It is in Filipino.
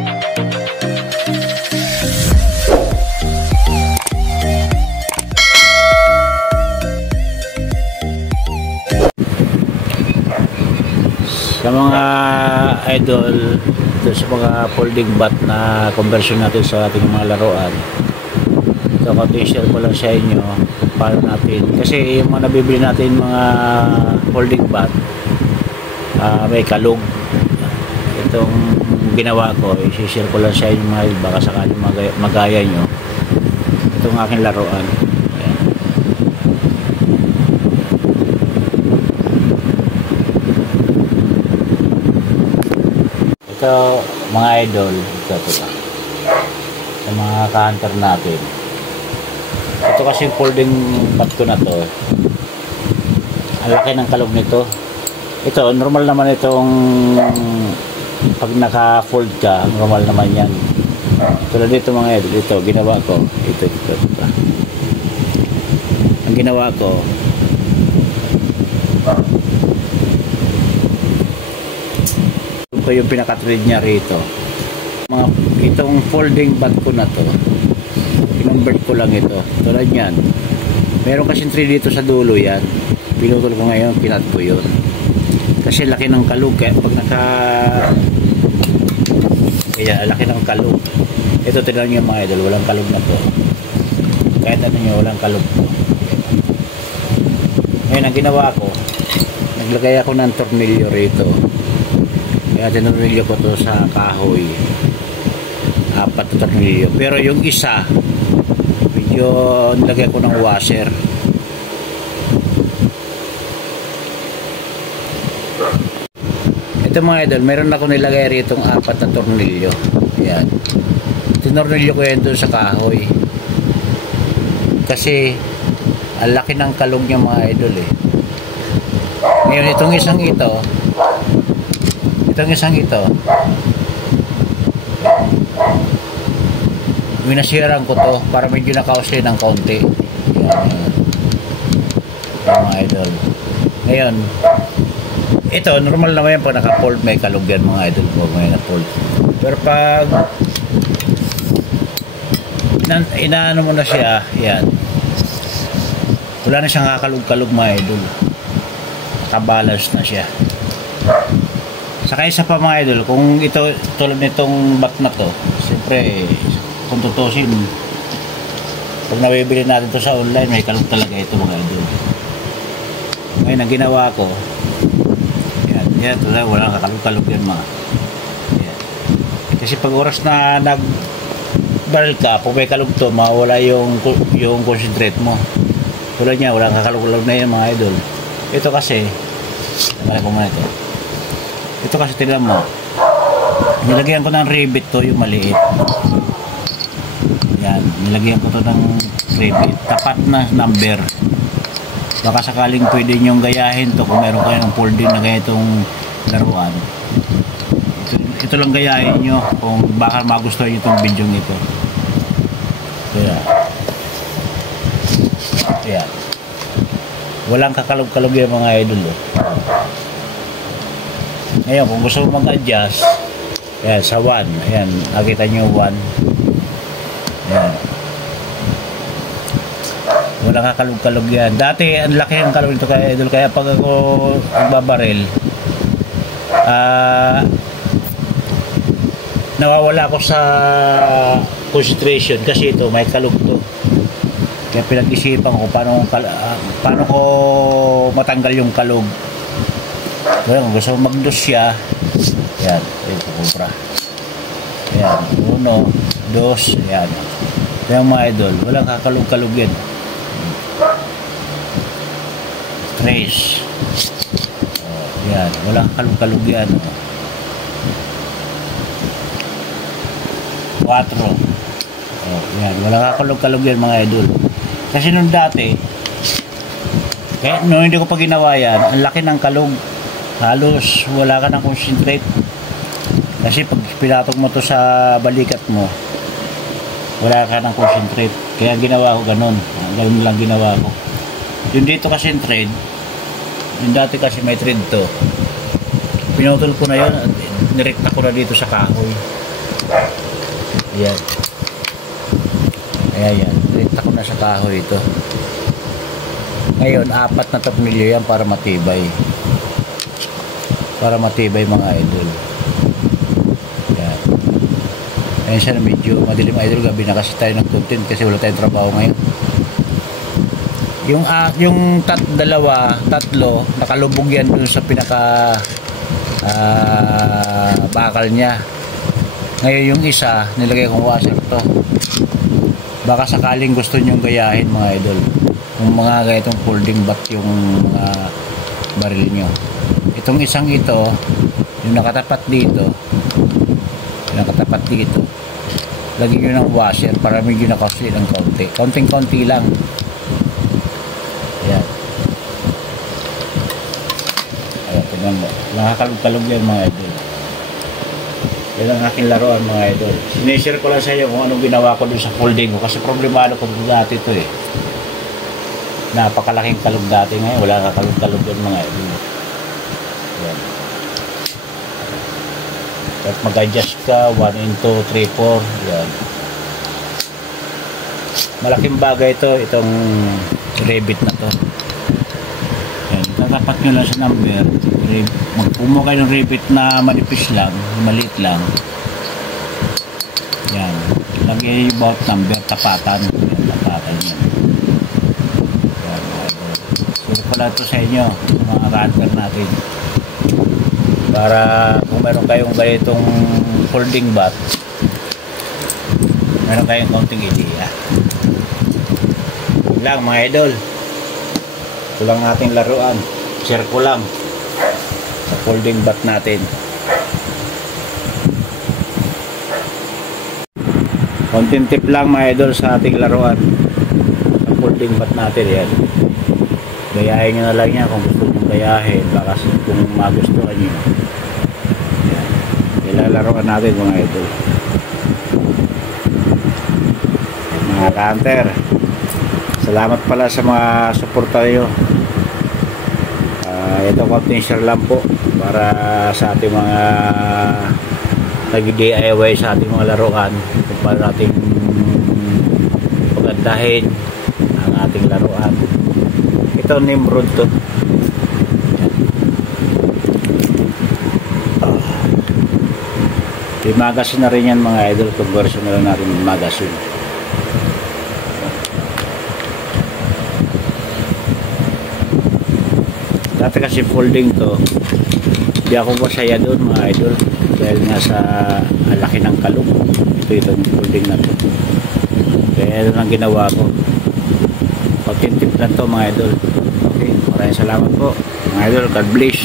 Sa mga idol, ito sa mga folding bat na conversion natin sa ating mga laruan, ito konti share ko lang sa inyo paano natin, kasi yung mga nabibili natin mga folding bat, may kalug. Itong ginawa ko, i-share ko lang sa inyo mga, baka sakaling magaya nyo itong aking laruan. Ito mga idol, ito sa mga ka-hunter natin, ito kasi folding bat ko na to, ang laki ng kalog nito. Ito normal naman itong pag naka-fold ka, normal naman yan. Tulad dito mga idol, ito ginawa ko, ito. Ang ginawa ko, yung pinaka-thread niya rito, itong folding bat ko na to, kinonvert ko lang ito. Tulad yan, meron kasing thread dito sa dulo, yan pinutol ko ngayon, pinat ko yun kasi laki ng kalug. Kaya pag laki ng kalug, ito tignan nyo mga idol, walang kalug na to, kahit ano nyo, walang kalug to. Ngayon ang ginawa ko, naglagay ako ng tornilyo rito. Kaya tinurnilyo ko to sa kahoy, 4 na tornilyo, pero yung isa medyo nilagay ko ng washer. Ito mga idol, meron ako nilagay rito ng 4 na tornilyo. Yan, tinurnilyo ko yan doon sa kahoy kasi ang laki ng kalog niya mga idol eh. Ngayon itong isang ito, winasiran ko to para medyo nakausli ng konti. Yan mga idol. Ngayon ito normal naman yan pag naka-fold, may kalog yan mga idol po, may na-fold. Pero pag inaano mo na siya, yan, wala na siyang kakalog-kalog mga idol, nakabalance na siya. Saka isa pa mga idol, kung ito tulad nitong bat na to, siyempre kung tutusin, pag nabibili natin to sa online, may kalog talaga ito mga idol. Ngayon ang ginawa ko, yan talaga, walang kakalog-kalog yan mga yan. Kasi pag oras na nag-barrel ka, pag may kalog to, mawala yung concentrate mo. Tulad niya, walang kakalog-kalog na yan mga idol. Ito kasi, nalala ko muna ito kasi tignan mo, nilagyan ko ng rivet to, yung maliit. Yan, nilagyan ko to ng rivet, tapat na number. Baka sakaling pwede nyong gayahin to kung meron kayo ng folding na ganitong laruan. Ito lang gayahin nyo kung baka magustuhan nyo itong video nito. Kaya walang kakalog-kalog yung mga idol Ngayon kung gusto mo mag-adjust, yan, sa 1, ayan, nakita nyo 1, ayan, walang kakalog-kalog yan. Dati ang laki ang kalog nito kaya idol, kaya pag ako nagbabaril, nawawala ako sa concentration kasi ito may kalog to. Kaya pinag-isipan ko paano ko matanggal yung kalog. Kaya kung gusto mo mag-dos siya, yan, ito kumpra. Yan, 1, 2, yan. Kaya mga idol, walang kakalog-kalog yan. 3. Yan, walang kakalog-kalog yan. 4. Yan, walang kakalog-kalog yan mga idol. Kasi nung dati, kaya nung hindi ko pa ginawa yan, ang laki ng kalog. Halos wala ka ng concentrate. Kasi pag pinatog mo to sa balikat mo, wala ka ng concentrate. Kaya ginawa ko ganun. Ganun lang ginawa ko. Yung dito kasi thread, yung dati kasi may thread to, pinutol ko na yun, nirekta ko na dito sa kahoy. Yan. Kaya yan. Rinta ko na sa kahoy ito. Ngayon, 4 na tornilyo yan para matibay. Para matibay mga idol. Yan. Ayan siya na medyo madilim idol. Gabi na kasi tayo nag-content kasi wala tayong trabaho ngayon. Yung tatlo, nakalubog yan dun sa pinaka bakal niya. Ngayon yung isa, nilagay kong washer to. Baka sakaling gusto nyong gayahin mga idol. Kung mga ganitong folding bat yung mga baril nyo. Itong isang ito, yung nakatapat dito, lagyan nyo ng washer para medyo nakasli ng kaunti. Kaunting-kaunti lang. Ayan. Ayan, tignan mo. Nakakalog-kalog yan mga idol. Yan ang aking laruan mga idol. Sinishare ko lang sa inyo kung anong ginawa ko dun sa folding ko kasi problemado ko dati ito eh. Napakalaking kalog dati ngayon. Wala kakalog-kalog yan mga idol. Yan. At mag-adjust ka 1 in 2, 3, 4. Yan. Malaking bagay ito. Itong Revit na to. Yan. Tatapat nyo lang sa number. Magpumo kayo ng Revit na manipis lang, maliit lang. Yan. Lagay yung about number, tapatan. Yan, tapatan yan. Yan. Sure pala ito sa inyo, mga runner natin. Para kung meron kayong ganitong folding bat, meron kayong konting idea. Yun lang mga idol. Ito lang ating laruan. Share ko lang sa folding bat natin. Konting tip lang mga idol sa ating laruan sa folding bat natin. Yan. Gayahin nyo na lang yan kung gusto nyo gayahin. Baka kung magustuhan nyo. Yan. Ilalaruan natin mga idol. Mga hunter, salamat pala sa mga suporta nyo. Ito konting share lang po para sa ating mga nag-DIY sa ating mga laruan kung paano natin pagandahin ang ating laruan. Ito Nimrod to. May magazine na rin yan mga idol. Conversion na lang natin ng magazine. Dati kasi folding to, hindi ako masaya doon mga idol dahil nga sa laki ng kalog. Itong folding na to, kaya ito lang ginawa ko. Konting tip lang to mga idol. Okay, maraming salamat po mga idol. God bless.